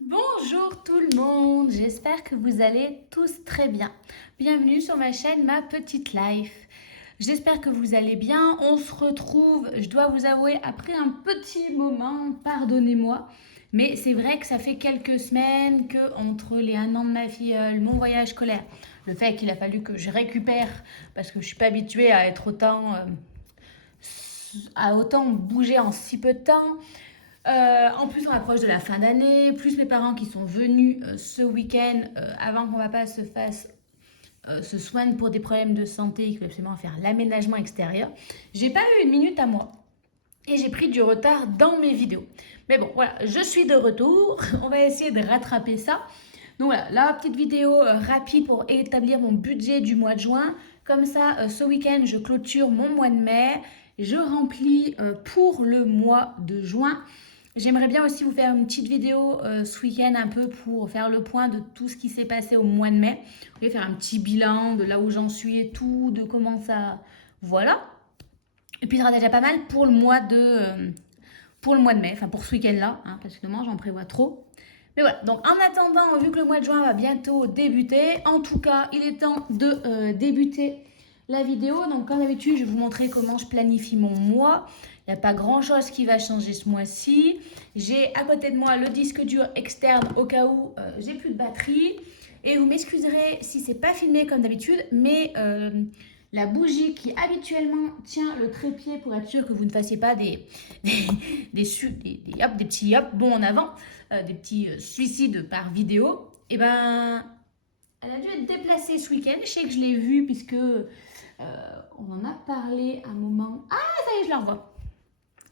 Bonjour tout le monde, j'espère que vous allez tous très bien. Bienvenue sur ma chaîne Ma Petite Life. J'espère que vous allez bien. On se retrouve, je dois vous avouer, après un petit moment, pardonnez-moi. Mais c'est vrai que ça fait quelques semaines que entre les 1 an de ma filleule, mon voyage scolaire, le fait qu'il a fallu que je récupère parce que je suis pas habituée à être autant bouger en si peu de temps. En plus, on approche de la fin d'année, plus mes parents qui sont venus ce week-end avant que mon papa se soigne pour des problèmes de santé, il faut absolument faire l'aménagement extérieur. J'ai pas eu une minute à moi et j'ai pris du retard dans mes vidéos. Mais bon, voilà, je suis de retour. On va essayer de rattraper ça. Donc voilà, la petite vidéo rapide pour établir mon budget du mois de juin. Comme ça, ce week-end, je clôture mon mois de mai. Je remplis pour le mois de juin. J'aimerais bien aussi vous faire une petite vidéo ce week-end un peu pour faire le point de tout ce qui s'est passé au mois de mai. Vous voulez faire un petit bilan de là où j'en suis et tout, de comment ça... Voilà. Et puis, il sera déjà pas mal pour le mois de mai, enfin pour ce week-end-là, hein, parce que demain, j'en prévois trop. Mais voilà, donc en attendant, vu que le mois de juin va bientôt débuter, en tout cas, il est temps de débuter la vidéo. Donc comme d'habitude, je vais vous montrer comment je planifie mon mois. Il n'y a pas grand-chose qui va changer ce mois-ci. J'ai à côté de moi le disque dur externe au cas où j'ai plus de batterie. Et vous m'excuserez si c'est pas filmé comme d'habitude, mais la bougie qui habituellement tient le trépied pour être sûr que vous ne fassiez pas des petits hop bons en avant, des petits suicides par vidéo, et ben elle a dû être déplacée ce week-end. Je sais que je l'ai vue puisque on en a parlé à un moment. Ah, ça y est, je la revois.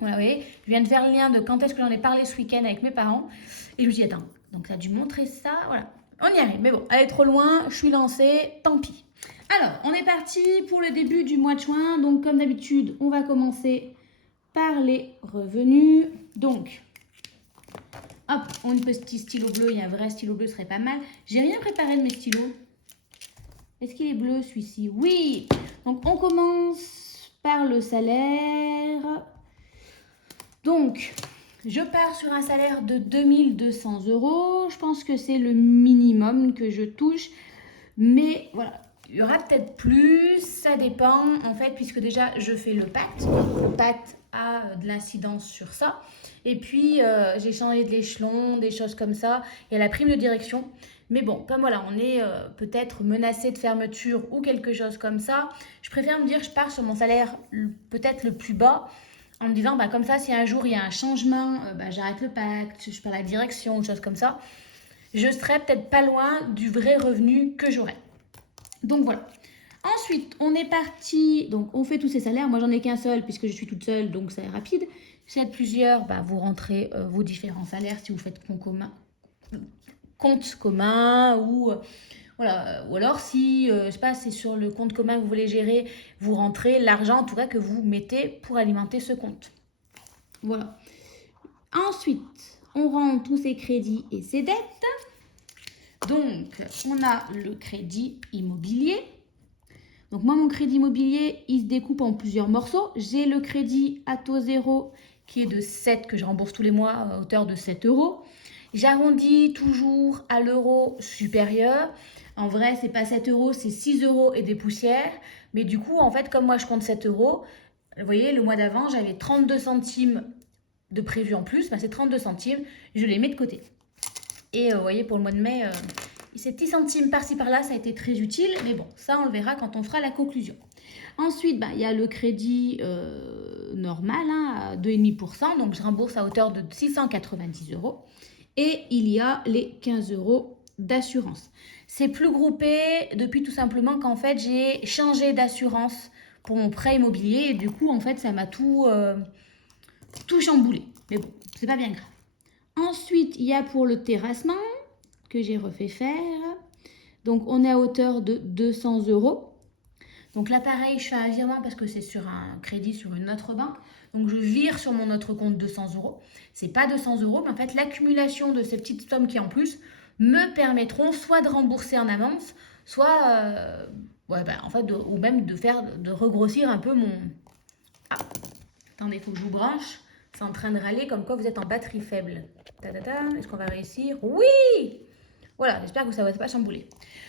Voilà, vous voyez, je viens de faire le lien de quand est-ce que j'en ai parlé ce week-end avec mes parents. Et je me suis dit, attends, donc ça a dû montrer ça, voilà. On y arrive, mais bon, elle est trop loin, je suis lancée, tant pis. Alors, on est parti pour le début du mois de juin. Donc, comme d'habitude, on va commencer par les revenus. Donc, hop, on a un petit stylo bleu. Il y a un vrai stylo bleu, ce serait pas mal. J'ai rien préparé de mes stylos. Est-ce qu'il est bleu celui-ci? Oui. Donc, on commence par le salaire. Donc, je pars sur un salaire de 2200 euros. Je pense que c'est le minimum que je touche. Mais voilà, il y aura peut-être plus, ça dépend en fait, puisque déjà je fais le PAT. Le PAT a de l'incidence sur ça. Et puis j'ai changé de l'échelon, des choses comme ça. Il y a la prime de direction. Mais bon, comme voilà, on est peut-être menacé de fermeture ou quelque chose comme ça, je préfère me dire je pars sur mon salaire peut-être le plus bas en me disant bah, comme ça, si un jour il y a un changement, bah, j'arrête le pacte, je perds la direction, ou chose comme ça, je serai peut-être pas loin du vrai revenu que j'aurai. Donc voilà. Ensuite, on est parti, donc on fait tous ces salaires. Moi, j'en ai qu'un seul puisque je suis toute seule, donc c'est rapide. Si vous êtes plusieurs, bah, vous rentrez vos différents salaires si vous faites compte commun ou voilà. Ou alors si, je sais pas, c'est sur le compte commun que vous voulez gérer, vous rentrez l'argent en tout cas que vous mettez pour alimenter ce compte. Voilà. Ensuite, on rentre tous ses crédits et ses dettes. Donc, on a le crédit immobilier. Donc moi, mon crédit immobilier, il se découpe en plusieurs morceaux. J'ai le crédit à taux zéro qui est de 7, que je rembourse tous les mois à hauteur de 7 euros. J'arrondis toujours à l'euro supérieur. En vrai, c'est pas 7 euros, c'est 6 euros et des poussières. Mais du coup, en fait, comme moi, je compte 7 euros, vous voyez, le mois d'avant, j'avais 32 centimes de prévu en plus. Ben, c'est 32 centimes, je les mets de côté. Et vous voyez, pour le mois de mai, ces petits centimes par-ci par-là, ça a été très utile. Mais bon, ça, on le verra quand on fera la conclusion. Ensuite, bah, il y a le crédit normal, hein, à 2,5%. Donc, je rembourse à hauteur de 690 euros. Et il y a les 15 euros d'assurance. C'est plus groupé depuis tout simplement qu'en fait, j'ai changé d'assurance pour mon prêt immobilier. Et du coup, en fait, ça m'a tout chamboulé. Mais bon, c'est pas bien grave. Ensuite, il y a pour le terrassement que j'ai refait faire. Donc, on est à hauteur de 200 euros. Donc là, pareil, je fais un virement parce que c'est sur un crédit sur une autre banque. Donc, je vire sur mon autre compte 200 euros. C'est pas 200 euros, mais en fait, l'accumulation de ces petites sommes qui en plus me permettront soit de rembourser en avance, soit, en fait, ou même de regrossir un peu mon... Ah, attendez, il faut que je vous branche. C'est en train de râler comme quoi vous êtes en batterie faible. Est-ce qu'on va réussir? Oui! Voilà, j'espère que ça ne va pas chambouler.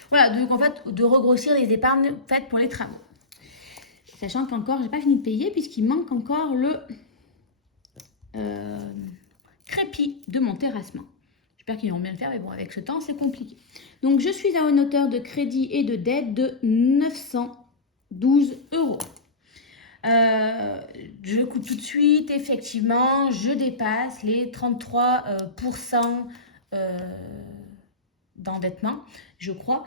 Voilà, donc en fait, de regrossir les épargnes faites pour les travaux. Sachant qu'encore, je n'ai pas fini de payer puisqu'il manque encore le crépi de mon terrassement. J'espère qu'ils vont bien le faire, mais bon, avec ce temps, c'est compliqué. Donc, je suis à une hauteur de crédit et de dette de 912 euros. Je coûte tout de suite, effectivement, je dépasse les 33% d'endettement, je crois.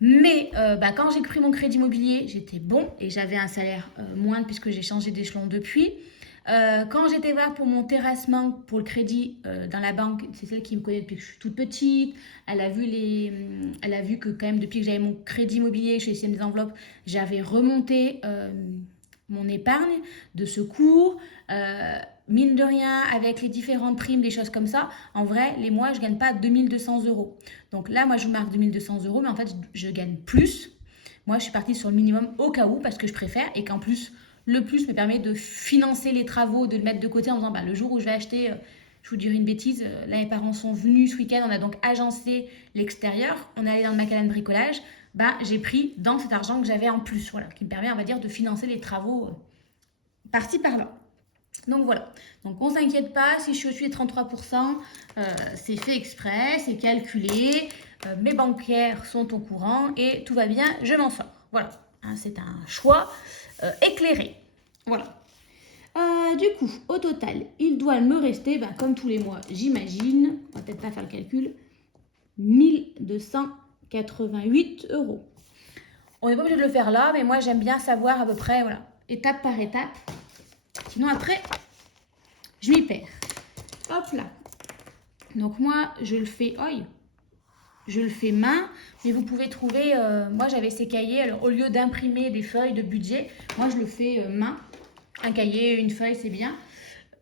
Mais quand j'ai pris mon crédit immobilier, j'étais bon et j'avais un salaire moindre puisque j'ai changé d'échelon depuis. Quand j'étais voir pour mon terrassement, pour le crédit dans la banque, c'est celle qui me connaît depuis que je suis toute petite. Elle a vu que quand même depuis que j'avais mon crédit immobilier, je suis essayé des enveloppes, j'avais remonté mon épargne de secours. Mine de rien, avec les différentes primes, des choses comme ça, en vrai, les mois, je ne gagne pas 2200 euros. Donc là, moi, je marque 2200 euros, mais en fait, je gagne plus. Moi, je suis partie sur le minimum au cas où, parce que je préfère, et qu'en plus, le plus me permet de financer les travaux, de le mettre de côté en disant, le jour où je vais acheter, je vous dirai une bêtise, là, mes parents sont venus ce week-end, on a donc agencé l'extérieur, on est allé dans le magasin de bricolage, j'ai pris dans cet argent que j'avais en plus, voilà, qui me permet, on va dire, de financer les travaux par-ci, par-là. Donc voilà, donc on ne s'inquiète pas, si je suis à 33%, c'est fait exprès, c'est calculé, mes banquières sont au courant et tout va bien, je m'en sors. Voilà, c'est un choix éclairé. Voilà. Du coup, au total, il doit me rester, comme tous les mois, j'imagine, on va peut-être pas faire le calcul, 1288 euros. On n'est pas obligé de le faire là, mais moi j'aime bien savoir à peu près, voilà, étape par étape. Sinon après, je m'y perds. Hop là. Donc moi, je le fais main, mais vous pouvez trouver, moi j'avais ces cahiers, alors au lieu d'imprimer des feuilles de budget, moi je le fais main. Un cahier, une feuille, c'est bien.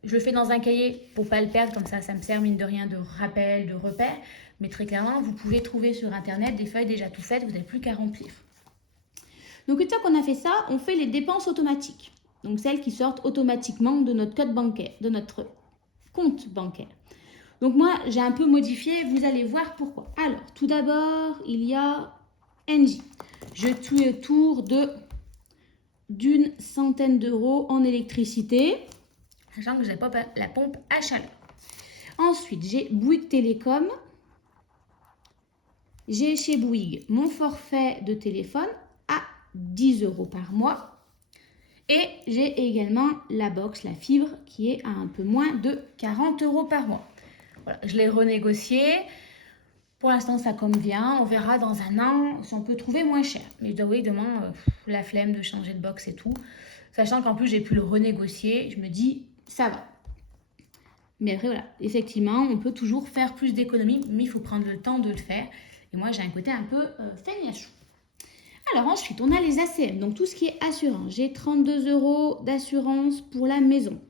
Je le fais dans un cahier pour pas le perdre, comme ça me sert mine de rien de rappel, de repère. Mais très clairement, vous pouvez trouver sur internet des feuilles déjà tout faites, vous n'avez plus qu'à remplir. Donc une fois qu'on a fait ça, on fait les dépenses automatiques. Donc celles qui sortent automatiquement de notre code bancaire, de notre compte bancaire. Donc moi, j'ai un peu modifié, vous allez voir pourquoi. Alors, tout d'abord, il y a Engie. Je suis autour d'une centaine d'euros en électricité, sachant que je n'ai pas la pompe à chaleur. Ensuite, j'ai Bouygues Télécom. J'ai chez Bouygues mon forfait de téléphone à 10 euros par mois. Et j'ai également la box, la fibre, qui est à un peu moins de 40 euros par mois. Voilà, je l'ai renégocié. Pour l'instant, ça convient. On verra dans un an si on peut trouver moins cher. Mais je dois avouer, demain, la flemme de changer de box et tout. Sachant qu'en plus, j'ai pu le renégocier. Je me dis, ça va. Mais après, voilà. Effectivement, on peut toujours faire plus d'économies, mais il faut prendre le temps de le faire. Et moi, j'ai un côté un peu feignachou. Alors ensuite, on a les ACM, donc tout ce qui est assurance. J'ai 32 euros d'assurance pour la maison.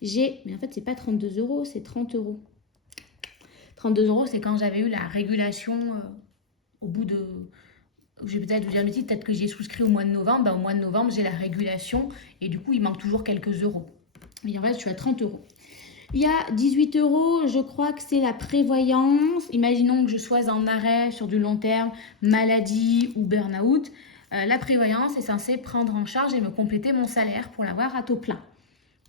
Mais en fait, c'est pas 32 euros, c'est 30 euros. 32 euros, c'est quand j'avais eu la régulation au bout de... Je vais peut-être vous dire le titre, peut-être que j'y ai souscrit au mois de novembre. Au mois de novembre, j'ai la régulation et du coup, il manque toujours quelques euros. Mais en fait, je suis à 30 euros. Il y a 18 euros, je crois que c'est la prévoyance. Imaginons que je sois en arrêt sur du long terme, maladie ou burn-out. La prévoyance est censée prendre en charge et me compléter mon salaire pour l'avoir à taux plein.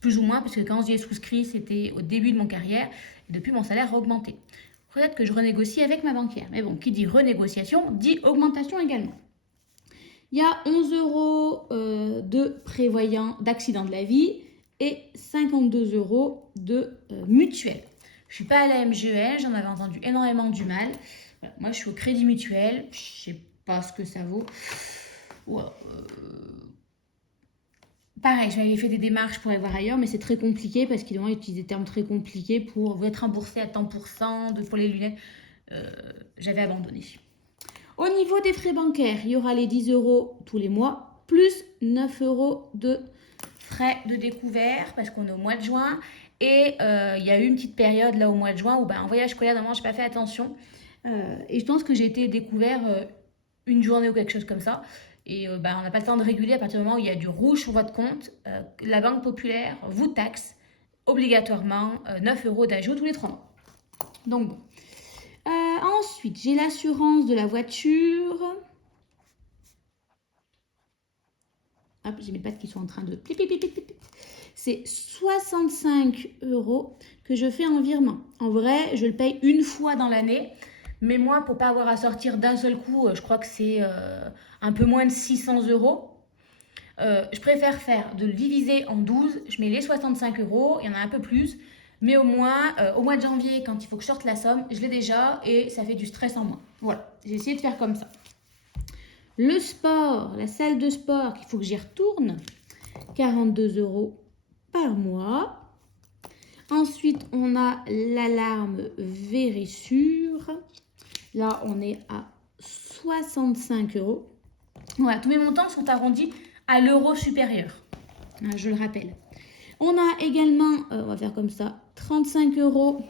Plus ou moins, parce que quand j'y ai souscrit, c'était au début de mon carrière. Et depuis, mon salaire a augmenté. Peut-être que je renégocie avec ma banquière. Mais bon, qui dit renégociation, dit augmentation également. Il y a 11 euros de prévoyance d'accident de la vie et 52 euros de mutuelle. Je ne suis pas à la MGEL, j'en avais entendu énormément du mal. Voilà, moi, je suis au Crédit Mutuel. Je ne sais pas ce que ça vaut. Pareil, je m'avais fait des démarches pour aller voir ailleurs, mais c'est très compliqué parce qu'ils doivent utiliser des termes très compliqués pour être remboursé à tant % pour les lunettes. J'avais abandonné. Au niveau des frais bancaires, il y aura les 10 euros tous les mois, plus 9 euros de frais de découvert parce qu'on est au mois de juin. Et il y a eu une petite période là au mois de juin où en voyage scolaire, normalement, je n'ai pas fait attention. Et je pense que j'ai été découvert une journée ou quelque chose comme ça. Et on n'a pas le temps de réguler à partir du moment où il y a du rouge sur votre compte. La Banque Populaire vous taxe obligatoirement 9 euros d'ajout tous les 3 mois. Donc bon. Ensuite, j'ai l'assurance de la voiture. Hop, j'ai mes pattes qui sont en train de... C'est 65 € que je fais en virement. En vrai, je le paye une fois dans l'année. Mais moi, pour ne pas avoir à sortir d'un seul coup, je crois que c'est un peu moins de 600 €. Je préfère de le diviser en 12. Je mets les 65 €, il y en a un peu plus. Mais au moins, au mois de janvier, quand il faut que je sorte la somme, je l'ai déjà et ça fait du stress en moins. Voilà, j'ai essayé de faire comme ça. Le sport, la salle de sport, il faut que j'y retourne. 42 € par mois. Ensuite, on a l'alarme Vérissure. Là, on est à 65 €. Voilà, tous mes montants sont arrondis à l'euro supérieur. Je le rappelle. On a également, on va faire comme ça, 35 €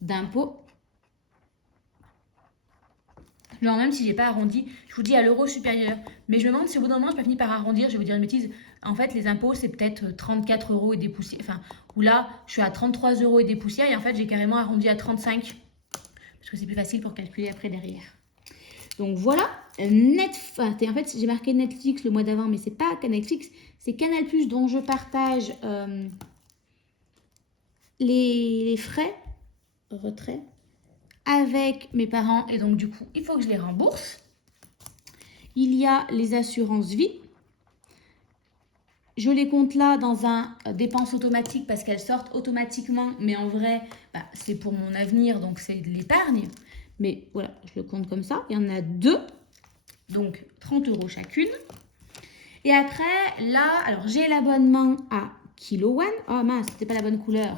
d'impôts. Non, même si je n'ai pas arrondi, je vous dis à l'euro supérieur. Mais je me demande si au bout d'un moment, je n'ai pas fini par arrondir, je vais vous dire une bêtise. En fait, les impôts, c'est peut-être 34 € et des poussières. Enfin, où là, je suis à 33 € et des poussières. Et en fait, j'ai carrément arrondi à 35. Parce que c'est plus facile pour calculer après derrière. Donc voilà. En fait, j'ai marqué Netflix le mois d'avant, mais c'est pas Netflix. C'est Canal+, dont je partage les frais, retrait, avec mes parents. Et donc, du coup, il faut que je les rembourse. Il y a les assurances vie. Je les compte là dans un dépense automatique parce qu'elles sortent automatiquement. Mais en vrai, c'est pour mon avenir, donc c'est de l'épargne. Mais voilà, je le compte comme ça. Il y en a 2, donc 30 € chacune. Et après, là, alors j'ai l'abonnement à Kilo One. Oh mince, c'était pas la bonne couleur.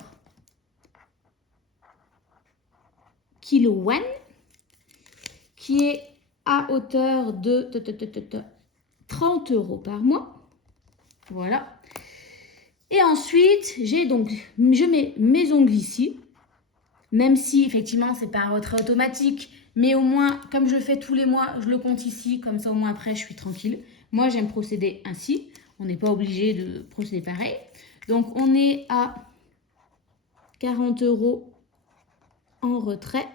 Kilo One, qui est à hauteur de 30 € par mois. Voilà. Et ensuite, je mets mes ongles ici. Même si, effectivement, c'est pas un retrait automatique. Mais au moins, comme je fais tous les mois, je le compte ici. Comme ça, au moins, après, je suis tranquille. Moi, j'aime procéder ainsi. On n'est pas obligé de procéder pareil. Donc, on est à 40 € en retrait.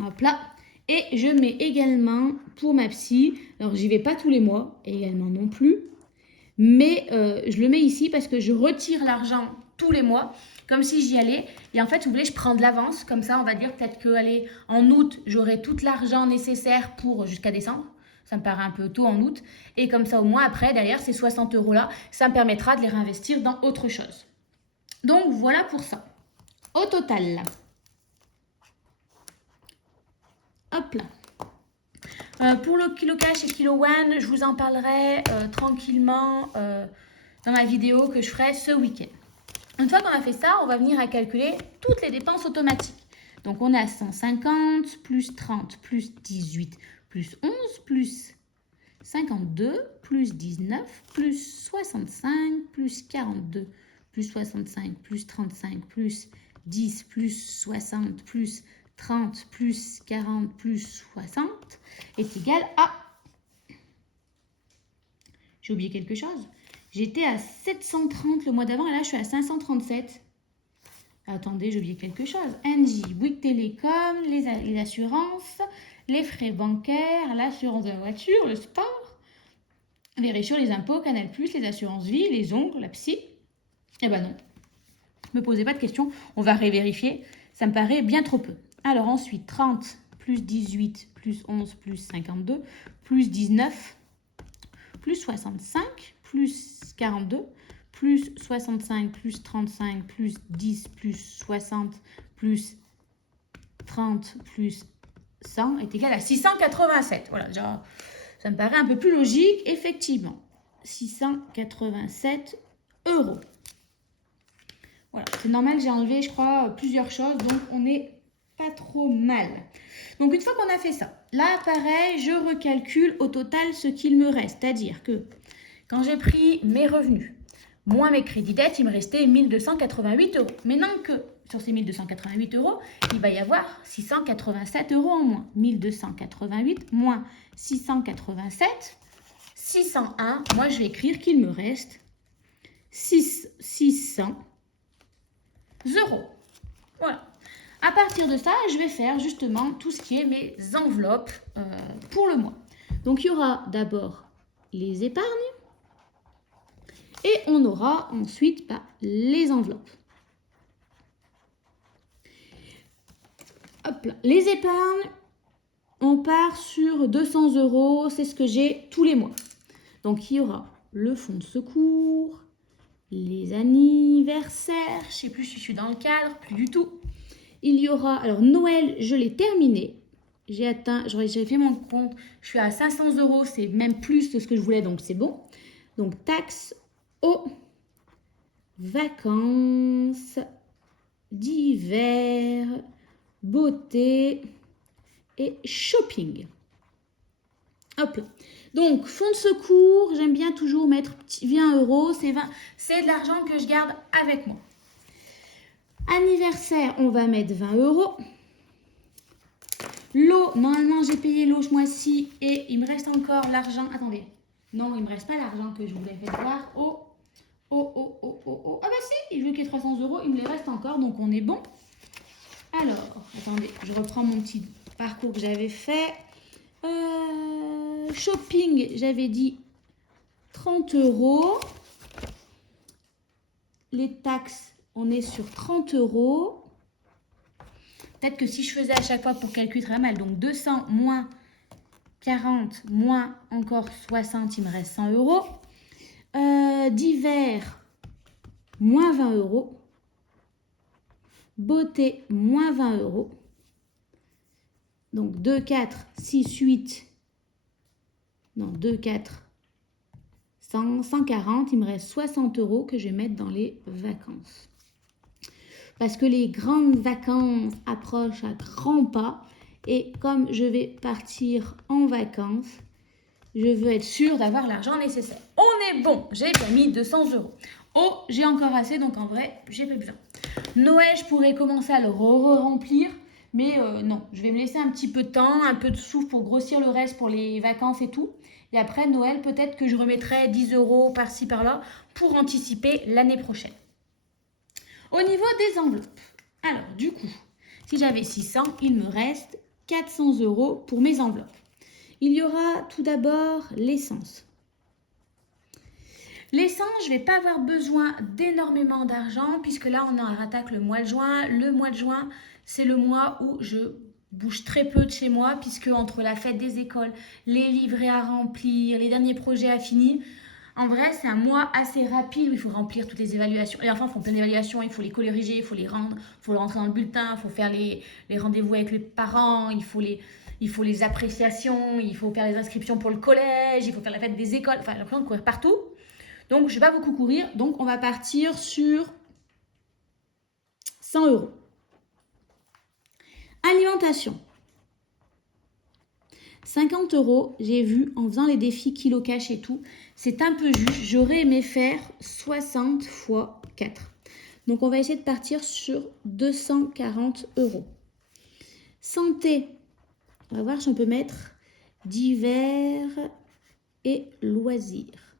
Hop là. Et je mets également pour ma psy, alors j'y vais pas tous les mois, également non plus, mais je le mets ici parce que je retire l'argent tous les mois, comme si j'y allais. Et en fait, vous voulez, je prends de l'avance, comme ça on va dire peut-être que en août, j'aurai tout l'argent nécessaire pour jusqu'à décembre. Ça me paraît un peu tôt en août. Et comme ça, au moins, après, derrière, ces 60 € là, ça me permettra de les réinvestir dans autre chose. Donc, voilà pour ça. Au total, là. Hop là. Pour le Kilo Cash et Kilo One, je vous en parlerai tranquillement dans ma vidéo que je ferai ce week-end. Une fois qu'on a fait ça, on va venir à calculer toutes les dépenses automatiques. Donc, on a 150, plus 30, plus 18, plus 11, plus 52, plus 19, plus 65, plus 42, plus 65, plus 35, plus 10, plus 60, plus 30 plus 40 plus 60 est égal à... J'ai oublié quelque chose. J'étais à 730 le mois d'avant et là je suis à 537. Attendez, j'ai oublié quelque chose. Engie, Bouygues Télécom, les assurances, les frais bancaires, l'assurance de la voiture, le sport, Vérissure, les impôts, Canal+, les assurances vie, les ongles, la psy. Eh ben non, ne me posez pas de questions, on va révérifier. Ça me paraît bien trop peu. Alors ensuite, 30 plus 18 plus 11 plus 52 plus 19 plus 65 plus 42 plus 65 plus 35 plus 10 plus 60 plus 30 plus 100 est égal à 687. Voilà, genre, ça me paraît un peu plus logique, effectivement. 687 €. Voilà, c'est normal, j'ai enlevé, je crois, plusieurs choses, donc on n'est pas trop mal. Donc, une fois qu'on a fait ça, là, pareil, je recalcule au total ce qu'il me reste. C'est-à-dire que quand j'ai pris mes revenus, moins mes crédits dettes, il me restait 1288 €. Maintenant que sur ces 1288 €, il va y avoir 687 € en moins. 1288 moins 687, 601. Moi, je vais écrire qu'il me reste 600 euros. Voilà. À partir de ça, je vais faire justement tout ce qui est mes enveloppes pour le mois. Donc, il y aura d'abord les épargnes et on aura ensuite les enveloppes. Hop là. Les épargnes, on part sur 200 euros, c'est ce que j'ai tous les mois. Donc, il y aura le fonds de secours, les anniversaires, je ne sais plus si je suis dans le cadre, plus du tout. Il y aura, alors Noël, je l'ai terminé. J'ai fait mon compte, je suis à 500 euros, c'est même plus de ce que je voulais, donc c'est bon. Donc, taxes aux vacances d'hiver, beauté et shopping. Hop là. Donc, fonds de secours, j'aime bien toujours mettre 20 euros, c'est de l'argent que je garde avec moi. Anniversaire, on va mettre 20 euros. L'eau, normalement j'ai payé l'eau ce mois-ci et il me reste encore l'argent. Attendez, non, il ne me reste pas l'argent que je voulais faire voir. Ah bah si, vu qu'il y a 300 euros, il me les reste encore, donc on est bon. Alors, attendez, je reprends mon petit parcours que j'avais fait. Shopping, j'avais dit 30 euros. Les taxes, on est sur 30 euros. Peut-être que si je faisais à chaque fois pour calculer très mal, donc 200 moins 40 moins encore 60, il me reste 100 euros. D'hiver, moins 20 euros. Beauté, moins 20 euros. Donc 2, 4, 6, 8. Non, 2, 4, 140. Il me reste 60 euros que je vais mettre dans les vacances. Parce que les grandes vacances approchent à grands pas. Et comme je vais partir en vacances, je veux être sûre d'avoir l'argent nécessaire. On est bon, j'ai bien mis 200 euros. Oh, j'ai encore assez, donc en vrai, j'ai pas besoin. Noël, je pourrais commencer à le remplir, mais non, je vais me laisser un petit peu de temps, un peu de souffle pour grossir le reste pour les vacances et tout. Et après Noël, peut-être que je remettrai 10 euros par-ci par-là pour anticiper l'année prochaine. Au niveau des enveloppes, alors du coup, si j'avais 600, il me reste 400 euros pour mes enveloppes. Il y aura tout d'abord l'essence. L'essence, je ne vais pas avoir besoin d'énormément d'argent puisque là, on attaque le mois de juin. Le mois de juin, c'est le mois où je bouge très peu de chez moi puisque entre la fête des écoles, les livrets à remplir, les derniers projets à finir, en vrai, c'est un mois assez rapide où il faut remplir toutes les évaluations. Les enfants font plein d'évaluations, il faut les coloriger, il faut les rendre, il faut les rentrer dans le bulletin, il faut faire les rendez-vous avec les parents, il faut les appréciations, il faut faire les inscriptions pour le collège, il faut faire la fête des écoles, enfin, j'ai l'impression de courir partout. Donc, je ne vais pas beaucoup courir, donc on va partir sur 100 euros. Alimentation. 50 euros, j'ai vu en faisant les défis kilo cash et tout, c'est un peu juste. J'aurais aimé faire 60 fois 4. Donc, on va essayer de partir sur 240 euros. Santé, on va voir si on peut mettre divers et loisirs.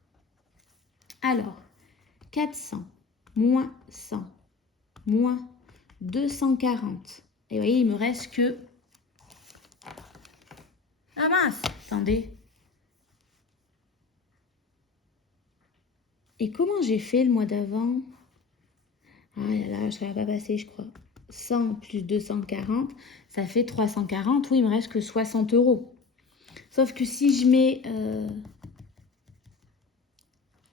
Alors, 400 moins 100 moins 240. Et vous voyez, il me reste que... Ah mince, attendez. Et comment j'ai fait le mois d'avant? Ah là là, je ne serais pas passé, je crois. 100 plus 240, ça fait 340. Oui, il me reste que 60 euros. Sauf que si je mets...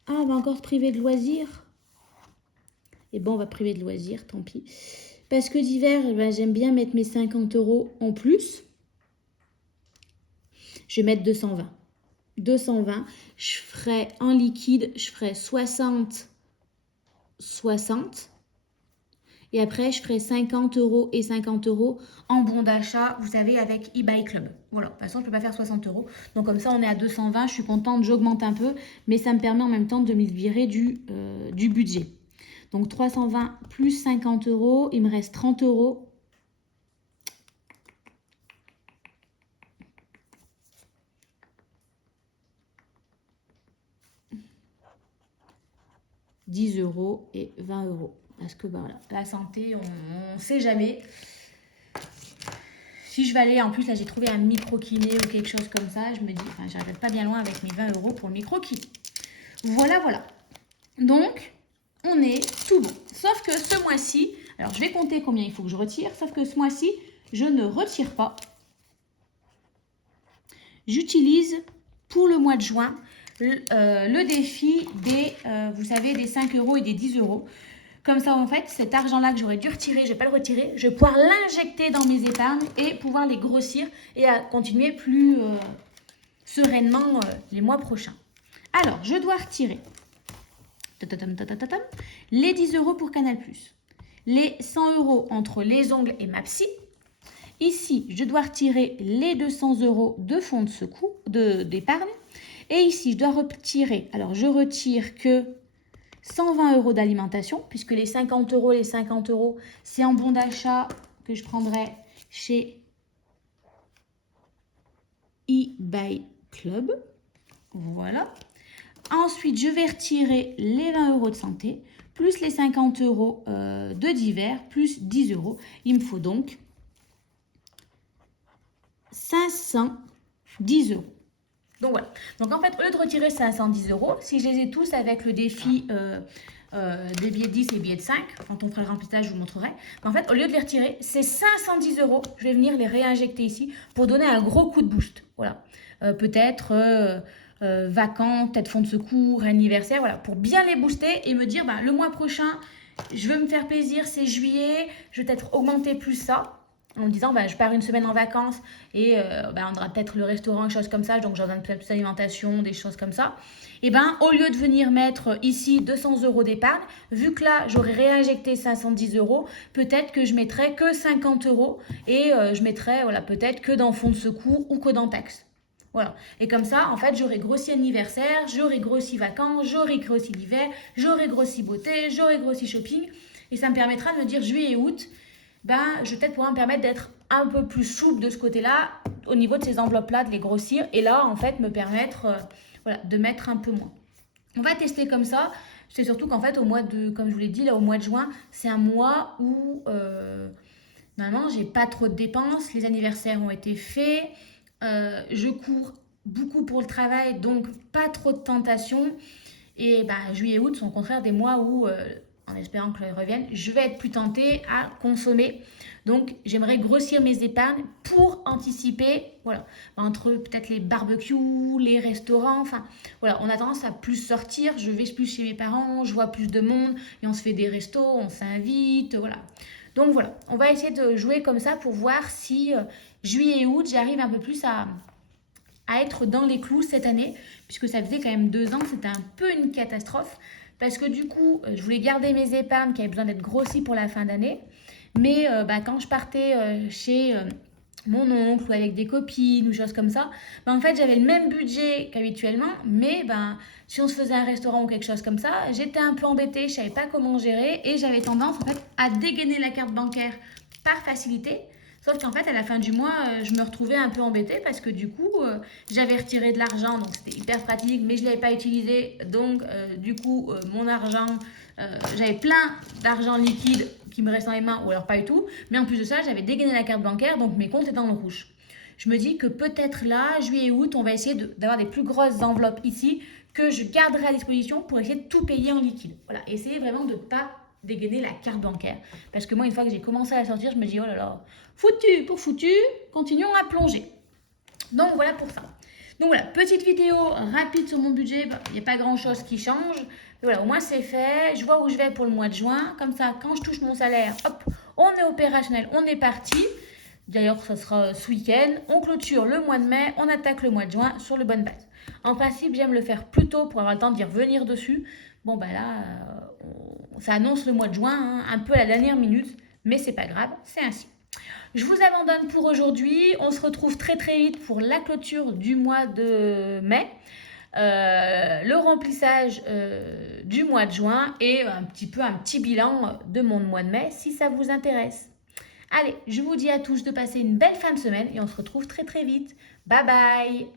Ah, on va encore se priver de loisirs. Et bon, on va priver de loisirs, tant pis. Parce que d'hiver, ben, j'aime bien mettre mes 50 euros en plus. Je vais mettre 220. 220, je ferai en liquide, je ferai 60, 60. Et après, je ferai 50 euros et 50 euros en bon d'achat, vous savez, avec eBay Club. Voilà, de toute façon, je ne peux pas faire 60 euros. Donc, comme ça, on est à 220. Je suis contente, j'augmente un peu. Mais ça me permet en même temps de me virer du budget. Donc, 320 plus 50 euros. Il me reste 30 euros. 10 euros et 20 euros. Parce que voilà, la santé, on ne sait jamais. Si je vais aller, en plus là j'ai trouvé un micro-kiné ou quelque chose comme ça, je me dis, enfin j'arrête pas bien loin avec mes 20 euros pour le micro-kiné. Voilà, voilà. Donc, on est tout bon. Sauf que ce mois-ci, alors je vais compter combien il faut que je retire, sauf que ce mois-ci, je ne retire pas. J'utilise pour le mois de juin le défi des, vous savez, des 5 euros et des 10 euros. Comme ça, en fait, cet argent-là que j'aurais dû retirer, je ne vais pas le retirer. Je vais pouvoir l'injecter dans mes épargnes et pouvoir les grossir et à continuer plus sereinement les mois prochains. Alors, je dois retirer les 10 euros pour Canal+, les 100 euros entre les ongles et ma psy. Ici, je dois retirer les 200 euros de fonds de secours, d'épargne. Et ici, je dois retirer, alors je retire que 120 euros d'alimentation, puisque les 50 euros, c'est en bon d'achat que je prendrai chez eBay Club. Voilà. Ensuite, je vais retirer les 20 euros de santé, plus les 50 euros de divers, plus 10 euros. Il me faut donc 510 euros. Donc voilà. Donc en fait, au lieu de retirer 510 euros, si je les ai tous avec le défi des billets de 10 et billets de 5, quand on fera le remplissage, je vous montrerai. Mais en fait, au lieu de les retirer, ces 510 euros, je vais venir les réinjecter ici pour donner un gros coup de boost. Voilà. Peut-être vacances, peut-être fonds de secours, anniversaire, voilà, pour bien les booster et me dire, bah, le mois prochain, je veux me faire plaisir, c'est juillet, je vais peut-être augmenter plus ça. En me disant, bah, je pars une semaine en vacances et bah, on aura peut-être le restaurant, des choses comme ça, donc j'en donne peut-être plus d'alimentation, des choses comme ça. Et ben, au lieu de venir mettre ici 200 euros d'épargne, vu que là, j'aurais réinjecté 510 euros, peut-être que je mettrais que 50 euros et je mettrais voilà, peut-être que dans fonds de secours ou que dans taxes. Voilà. Et comme ça, en fait, j'aurais grossi anniversaire, j'aurais grossi vacances, j'aurais grossi l'hiver, j'aurais grossi beauté, j'aurais grossi shopping. Et ça me permettra de me dire juillet et août, ben, je vais peut-être pouvoir me permettre d'être un peu plus souple de ce côté-là, au niveau de ces enveloppes-là, de les grossir. Et là, en fait, me permettre voilà, de mettre un peu moins. On va tester comme ça. C'est surtout qu'en fait, au mois de, comme je vous l'ai dit, là, au mois de juin, c'est un mois où, normalement, j'ai pas trop de dépenses. Les anniversaires ont été faits. Je cours beaucoup pour le travail, donc pas trop de tentations. Et ben, juillet et août sont au contraire des mois où, en espérant que je revienne, je vais être plus tentée à consommer. Donc, j'aimerais grossir mes épargnes pour anticiper, voilà, entre peut-être les barbecues, les restaurants, enfin, voilà, on a tendance à plus sortir, je vais plus chez mes parents, je vois plus de monde, et on se fait des restos, on s'invite, voilà. Donc voilà, on va essayer de jouer comme ça pour voir si juillet et août, j'arrive un peu plus à être dans les clous cette année, puisque ça faisait quand même 2 ans, c'était un peu une catastrophe, parce que du coup, je voulais garder mes épargnes qui avaient besoin d'être grossies pour la fin d'année, mais bah, quand je partais chez mon oncle ou avec des copines ou choses comme ça, bah, en fait, j'avais le même budget qu'habituellement, mais bah, si on se faisait un restaurant ou quelque chose comme ça, j'étais un peu embêtée, je savais pas comment gérer, et j'avais tendance en fait à dégainer la carte bancaire par facilité. Sauf qu'en fait, à la fin du mois, je me retrouvais un peu embêtée parce que du coup, j'avais retiré de l'argent, donc c'était hyper pratique, mais je ne l'avais pas utilisé. Donc, du coup, mon argent, j'avais plein d'argent liquide qui me restait dans les mains, ou alors pas du tout. Mais en plus de ça, j'avais dégainé la carte bancaire, donc mes comptes étaient dans le rouge. Je me dis que peut-être là, juillet et août, on va essayer d'avoir des plus grosses enveloppes ici que je garderai à disposition pour essayer de tout payer en liquide. Voilà, essayer vraiment de ne pas dégainer la carte bancaire. Parce que moi, une fois que j'ai commencé à la sortir, je me dis, oh là là, foutu pour foutu, continuons à plonger. Donc voilà pour ça. Donc voilà, petite vidéo rapide sur mon budget, il n'y a pas grand chose qui change. Mais voilà, au moins c'est fait, je vois où je vais pour le mois de juin. Comme ça, quand je touche mon salaire, hop, on est opérationnel, on est parti. D'ailleurs, ça sera ce week-end. On clôture le mois de mai, on attaque le mois de juin sur le bonne base. En principe, j'aime le faire plus tôt pour avoir le temps d'y revenir dessus. Bon, bah là, ça annonce le mois de juin, hein, un peu à la dernière minute, mais c'est pas grave, c'est ainsi. Je vous abandonne pour aujourd'hui. On se retrouve très très vite pour la clôture du mois de mai, le remplissage du mois de juin et un petit bilan de mon mois de mai si ça vous intéresse. Allez, je vous dis à tous de passer une belle fin de semaine et on se retrouve très très vite. Bye bye!